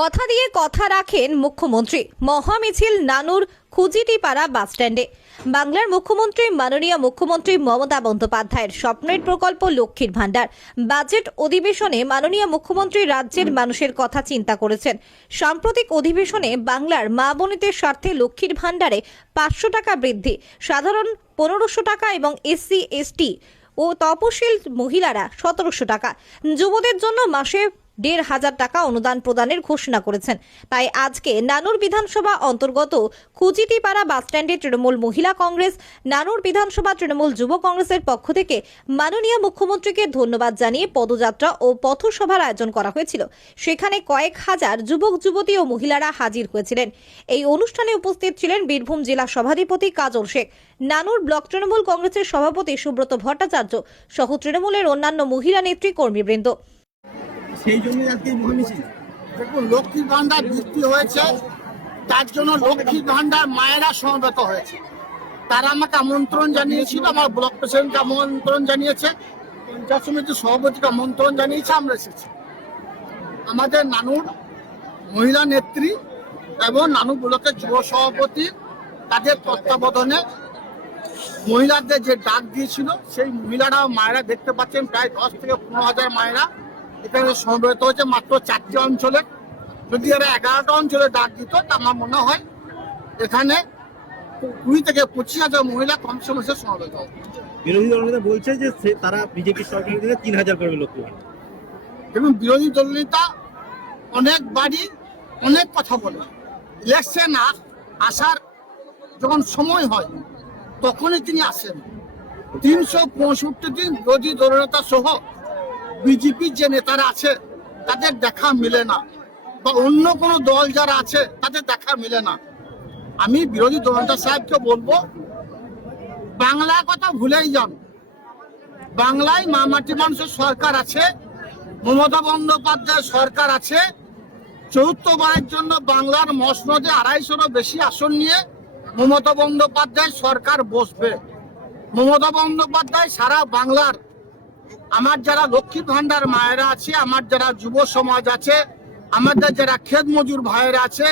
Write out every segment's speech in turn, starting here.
কথা দিয়ে কথা রাখেন মুখ্যমন্ত্রী। মহামিছিল নানুর খুজিটিপাড়া বাসস্ট্যান্ডে। বাংলার মুখ্যমন্ত্রী মাননীয় মুখ্যমন্ত্রী মমতা বন্দ্যোপাধ্যায়ের স্বপ্নের প্রকল্প লক্ষ্মীর ভাণ্ডার। বাজেট অধিবেশনে মাননীয় মুখ্যমন্ত্রী রাজ্যের মানুষের কথা চিন্তা করেছেন। সাম্প্রতিক অধিবেশনে বাংলার মা বোনেদের স্বার্থে লক্ষ্মীর ভাণ্ডারে 500 টাকা বৃদ্ধি, সাধারণ 1500 টাকা এবং SC ST ও তপশিল মহিলারা 1700 টাকা, যুবদের জন্য মাসে 1500 টাকা অনুদান প্রদানের ঘোষণা করেছেন। তাই আজকে নানুর বিধানসভা অন্তর্গত খুজিটিপাড়া বাসস্ট্যান্ডে তৃণমূল মহিলা কংগ্রেস, নানুর বিধানসভা তৃণমূল যুব কংগ্রেসের পক্ষ থেকে মাননীয় মুখ্যমন্ত্রীকে ধন্যবাদ জানিয়ে পদযাত্রা ও পথসভার আয়োজন করা হয়েছিল। সেখানে কয়েক হাজার যুবক যুবতী ও মহিলারা হাজির হয়েছিলেন। এই অনুষ্ঠানে উপস্থিত ছিলেন বীরভূম জেলা সভাধিপতি কাজল শেখ, নানুর ব্লক তৃণমূল কংগ্রেসের সভাপতি সুব্রত ভট্টাচার্য সহ তৃণমূলের অন্যান্য মহিলা নেত্রী কর্মীবৃন্দ। সেই জন্য আজকে মহামিছিল। দেখুন, লক্ষ্মীর ভান্ডার বৃদ্ধি হয়েছে, তার জন্য লক্ষ্মীর ভান্ডার মায়েরা সমবেত হয়েছে। তারা আমাকে আমন্ত্রণ জানিয়েছিল, আমার ব্লক প্রেসিডেন্টকে আমন্ত্রণ জানিয়েছে, পঞ্চায়েত সমিতির সভাপতিকে আমন্ত্রণ জানিয়েছে, আমরা এসেছি। আমাদের নানুর মহিলা নেত্রী এবং নানুর ব্লকের যুব সভাপতি তাদের তত্ত্বাবধানে মহিলাদের যে ডাক দিয়েছিল, সেই মহিলারা মায়েরা দেখতে পাচ্ছেন প্রায় 10 থেকে 15,000 মায়েরা এখানে সমবেত হয়েছে। মাত্র 4টি অঞ্চলে, যদি এরা 11টা অঞ্চলে ডাক দিত, তা আমার মনে হয় এখানে 20 থেকে 25,000 মহিলা কমসে কম সমবেত হবে। বিরোধী দলনেতা বলছে যে তারা বিজেপি সরকারের দিকে 3000 করবে লক্ষ্মী ভাণ্ডার। এবং বিরোধী দলনেতা অনেকবারই অনেক কথা বলে, ইলেকশন আসার যখন সময় হয় তখনই তিনি আসেন। 365 দিন বিরোধী দলনেতা সহ বিজেপির যে নেতারা আছে তাদের দেখা মিলে না, বা অন্য কোনো দল যারা আছে তাদের দেখা মিলে না। আমি বিরোধী দলনেতা সাহেবকে বলবো, বাংলার কথা ভুলেই যান। বাংলায় মা মাটি মানুষের সরকার আছে, মমতা বন্দ্যোপাধ্যায়ের সরকার আছে। চতুর্থবারের জন্য বাংলার মসনদে 250-এরও বেশি আসন নিয়ে মমতা বন্দ্যোপাধ্যায় সরকার বসবে। মমতা বন্দ্যোপাধ্যায় সারা বাংলার আমার যারা লক্ষ্মী ভান্ডার মায়েরা আছে, আমার যারা যুব সমাজ আছে, আমাদের যারা ক্ষেত মজুর ভাইয়েরা আছে,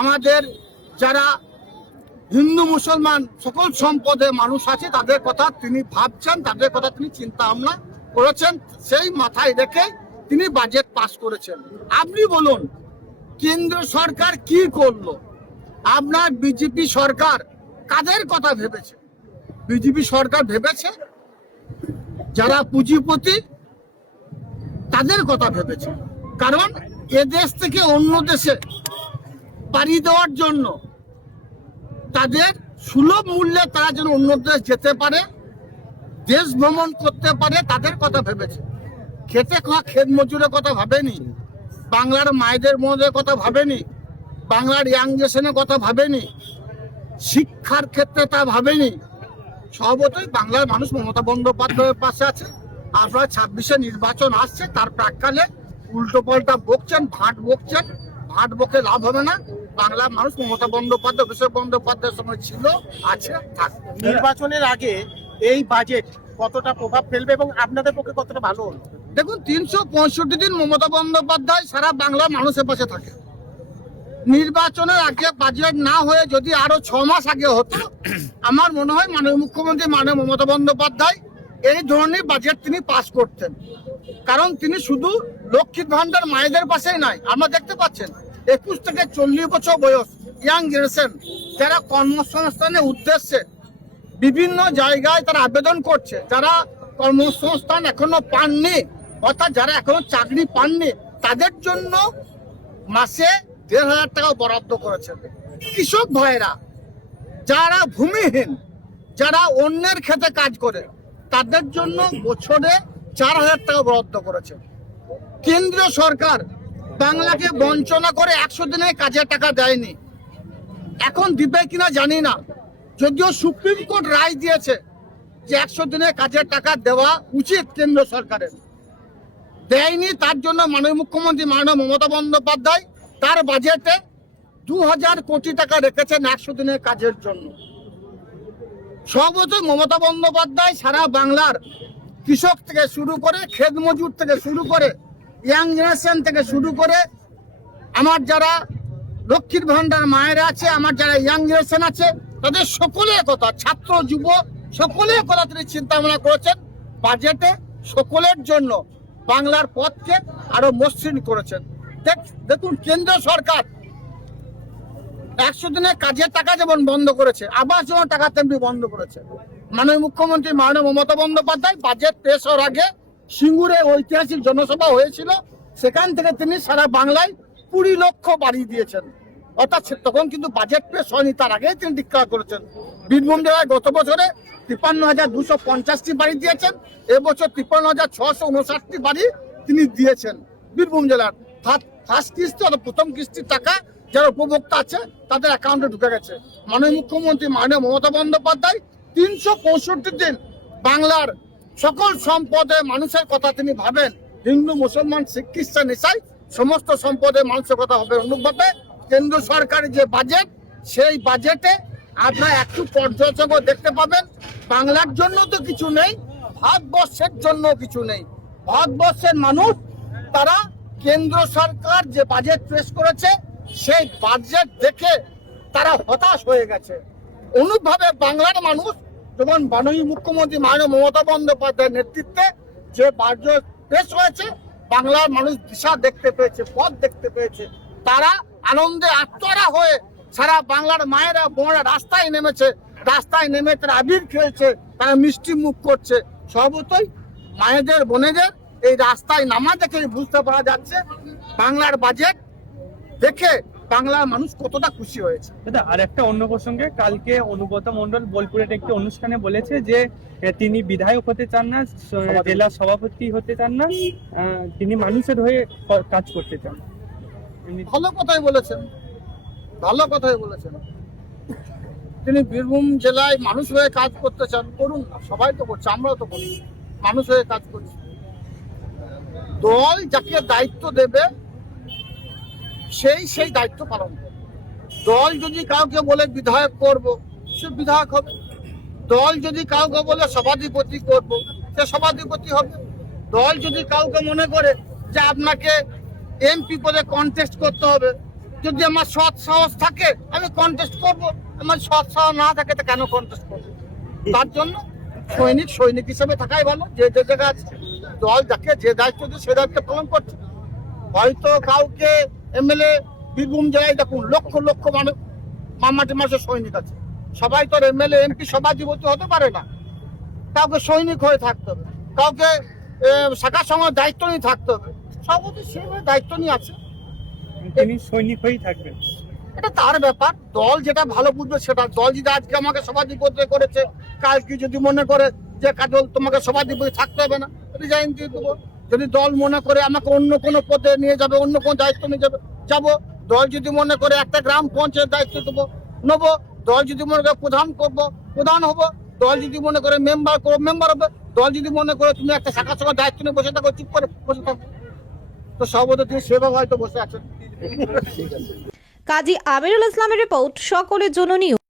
আমাদের যারা হিন্দু মুসলমান সকল সম্পদের মানুষ আছে, তাদের কথা তিনি ভাবছেন, তাদের কথা তিনি চিন্তা ভাবনা করেছেন। সেই মাথায় রেখে তিনি বাজেট পাস করেছেন। আপনি বলুন, কেন্দ্র সরকার কি করলো? আপনার বিজেপি সরকার কাদের কথা ভেবেছে? বিজেপি সরকার ভেবেছে যারা পুঁজিপতি তাদের কথা ভেবেছে। কারণ এদেশ থেকে অন্য দেশে পাড়ি দেওয়ার জন্য তাদের সুলভ মূল্যে তারা যেন অন্য দেশ যেতে পারে, দেশ ভ্রমণ করতে পারে, তাদের কথা ভেবেছে। খেতে খাওয়া ক্ষেত মজুরের কথা ভাবেনি, বাংলার মায়েদের মধ্যে কথা ভাবেনি, বাংলার ইয়াং জেনারেশনের কথা ভাবেনি, শিক্ষার ক্ষেত্রে তা ভাবেনি। স্বভাবতই বাংলার মানুষ মমতা বন্দ্যোপাধ্যায়ের পাশে আছে। আপনার 26-এ নির্বাচন আসছে, তার প্রাক্কালে উল্টো পাল্টা বকছেন, ভাট বকে লাভ হবে না। বাংলার মানুষ মমতা বন্দ্যোপাধ্যায়, অভিষেক বন্দ্যোপাধ্যায়ের সঙ্গে ছিল, আছে, থাকবে। নির্বাচনের আগে এই বাজেট কতটা প্রভাব ফেলবে এবং আপনাদের পক্ষে কতটা ভালো হবে? দেখুন, 365 দিন মমতা বন্দ্যোপাধ্যায় সারা বাংলার মানুষের পাশে থাকে। নির্বাচনের আগে বাজেট না হয়ে যদি আরো 6 মাস আগে হতো, আমার মনে হয় মাননীয় মুখ্যমন্ত্রী মাননীয় মমতা বন্দ্যোপাধ্যায় এই ধরনের বাজেট তিনি পাস করতেন। কারণ তিনি শুধু লক্ষ্মীর ভান্ডার মায়েদের পাশেই নয়, আমরা দেখতে পাচ্ছেন 21 থেকে 40 বছর বয়স ইয়াং জেনারেশন যারা কর্মসংস্থানের উদ্দেশ্যে বিভিন্ন জায়গায় তারা আবেদন করছে, যারা কর্মসংস্থান এখনো পাননি, অর্থাৎ যারা এখনো চাকরি পাননি, তাদের জন্য মাসে 1,500 টাকা বরাদ্দ করেছেন। কৃষক ভাইরা যারা ভূমিহীন, যারা অন্যের ক্ষেতে কাজ করে, তাদের জন্য বছরে 4,000 টাকা বরাদ্দ করেছেন। কেন্দ্রীয় সরকার বাংলাকে বঞ্চনা করে 100 দিনে কাজের টাকা দেয়নি, এখন দিবে কিনা জানি না। যদিও সুপ্রিম কোর্ট রায় দিয়েছে যে 100 দিনে কাজের টাকা দেওয়া উচিত কেন্দ্র সরকারের, দেয়নি। তার জন্য মাননীয় মুখ্যমন্ত্রী মাননীয় মমতা বন্দ্যোপাধ্যায় তার বাজেটে 2000 কোটি টাকা রেখেছেন 100 দিনের কাজের জন্য। সর্বতই মমতা বন্দ্যোপাধ্যায় সারা বাংলার কৃষক থেকে শুরু করে, ক্ষেত মজুর থেকে শুরু করে, ইয়াং জেনারেশন থেকে শুরু করে আমার যারা লক্ষ্মীর ভান্ডার মায়েরা আছে, আমার যারা ইয়াং জেনারেশন আছে, তাদের সকলের কথা, ছাত্র যুব সকলের কথা তিনি চিন্তা ভাবনা করেছেন। বাজেটে সকলের জন্য বাংলার পথকে আরো মসৃণ করেছেন। দেখুন, কেন্দ্র সরকার 100 দিনের কাজের টাকা যেমন বন্ধ করেছে, আবাস যোজনার টাকা তেমনি বন্ধ করেছে। মাননীয় মুখ্যমন্ত্রী মাননীয় মমতা বন্দ্যোপাধ্যায় বাজেট পেশ হওয়ার আগে সিঙ্গুরে ঐতিহাসিক জনসভা হয়েছিল, সেখান থেকে তিনি সারা বাংলায় 20 লক্ষ বাড়ি দিয়েছেন। অর্থাৎ তখন কিন্তু বাজেট পেশ হয়নি, তার আগেই তিনি ডিক্লেয়ার করেছেন। বীরভূম জেলায় গত বছরে 53,250টি বাড়ি দিয়েছেন, এবছর 53,659টি বাড়ি তিনি দিয়েছেন বীরভূম জেলার। ফার্স্ট কিস্তি অর্থাৎ প্রথম কিস্তির টাকা যারা উপভোক্তা আছে তাদের অ্যাকাউন্টে ঢুকে গেছে। মাননীয় মুখ্যমন্ত্রী মাননীয় মমতা বন্দ্যোপাধ্যায় 365 দিন বাংলার সকল সম্পদে মানুষের কথা তিনি ভাবেন। হিন্দু, মুসলমান, শিখ, খ্রিস্টান, ইসাই সমস্ত সম্পদে মানুষের কথা হবে। অনুরূপভাবে কেন্দ্র সরকারের যে বাজেট, সেই বাজেটে আপনারা একটু পর্যটক দেখতে পাবেন। বাংলার জন্য তো কিছু নেই, ভারতবর্ষের জন্য কিছু নেই। ভারতবর্ষের মানুষ তারা কেন্দ্র সরকার যে বাজেট পেশ করেছে সেই বাজেট দেখে তারা হতাশ হয়ে গেছে। অনুরূপভাবে বাংলার মানুষ যখন মাননীয় মুখ্যমন্ত্রী মাননীয় মমতা বন্দ্যোপাধ্যায়ের নেতৃত্বে যে বাজেট পেশ হয়েছে, বাংলার মানুষ দিশা দেখতে পেয়েছে, পথ দেখতে পেয়েছে। তারা আনন্দে আত্মহারা হয়ে সারা বাংলার মায়েরা বোনেরা রাস্তায় নেমেছে, রাস্তায় নেমে তারা আবির খেলছে, তারা মিষ্টি মুখ করছে। সর্বতই মায়েদের বোনেদের এই রাস্তায় নামা দেখে বুঝতে পারা যাচ্ছে বাংলার বাজেট দেখে বাংলার মানুষ কতটা খুশি হয়েছে। দাদা, আর একটা অন্য প্রসঙ্গে, কালকে অনুব্রত মণ্ডল বোলপুরের একটি অনুষ্ঠানে বলেছে যে তিনি বিধায়ক হতে চান না, জেলা সভাপতি হতে চান না, তিনি মানুষের হয়ে কাজ করতে চান। ভালো কথাই বলেছেন, ভালো কথাই বলেছেন। তিনি বীরভূম জেলায় মানুষ হয়ে কাজ করতে চান, করুন না, সবাই তো করছে, আমরাও তো করি, মানুষ হয়ে কাজ করছি। দল যাকে দায়িত্ব দেবে সেই দায়িত্ব পালন করবে। দল যদি কাউকে বলে বিধায়ক করব, সে বিধায়ক হবে। দল যদি কাউকে বলে সভাধিপতি করব, সে সভাধিপতি হবে। দল যদি কাউকে মনে করে যে আপনাকে এমপি পদে কন্টেস্ট করতে হবে, যদি আমার সৎ সাহস থাকে আমি কন্টেস্ট করব, আমার সৎ সাহস না থাকে তো কেন কন্টেস্ট করবো? তার জন্য সৈনিক হিসেবে থাকাই ভালো। যে জায়গা আছে, দল যাকে যে দায়িত্ব দিয়ে সে দায়িত্ব পালন করছে। হয়তো কাউকে এমএলএ, বীরভূম জেলায় দেখুন লক্ষ লক্ষ মানুষ মামাটি মাসের সৈনিক আছে। সবাই তো এমএলএ এমপি সভাধিপতি হতে পারে না, কাউকে সৈনিক হয়ে থাকতে হবে, কাউকে শাখার সঙ্গে দায়িত্ব নিয়ে থাকতে হবে। সভাপতি সেভাবে দায়িত্ব নিয়ে আছে, তিনি সৈনিক হয়েই থাকবেন। এটা তার ব্যাপার। দল যেটা ভালো বুঝবে সেটা। দল যদি আজকে আমাকে সভাধিপতি করেছে, কালকে যদি মনে করে যে কাজল তোমাকে সভাধিপতি থাকতে হবে না, রিজাইন দিয়ে দেবো। যদি দল মনে করে আমাকে অন্য কোনো পদে নিয়ে যাবে, অন্য কোনো দায়িত্ব নিয়ে যাবো। দল যদি মনে করে একটা গ্রাম পঞ্চায়েত দায়িত্ব দেবো, নেবো। দল যদি মনে করে প্রধান করবো, প্রধান হবো। দল যদি মনে করে মেম্বার করবো, মেম্বার হবে। দল যদি মনে করে তুমি একটা শাখার সঙ্গে দায়িত্ব নিয়ে বসে থাকো, চুপ করে বসে থাকো। তো সর্বদা তিনি সেভাবে হয়তো বসে আছেন। কাজী আমিরুল ইসলামের রিপোর্ট, সকলের জন্য নিউজ।